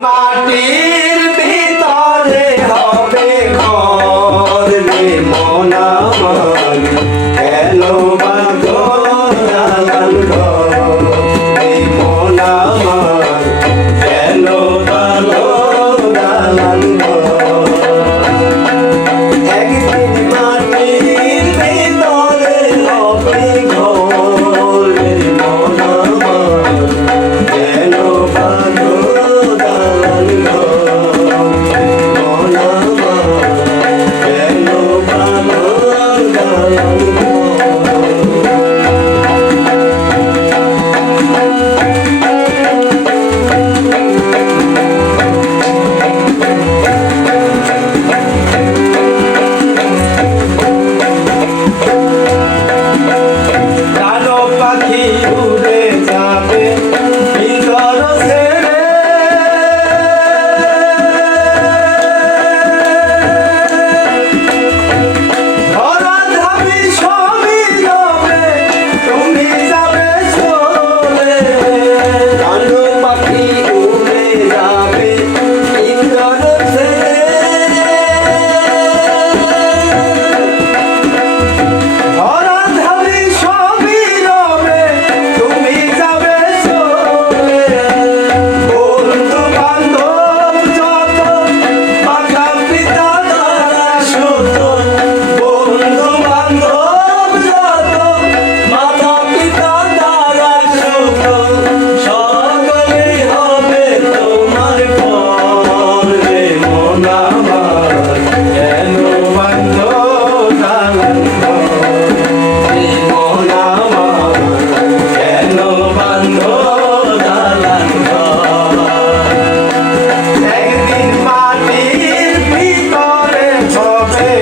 মাটির ভিতরে হবে ঘর রে মন আমার কেন man.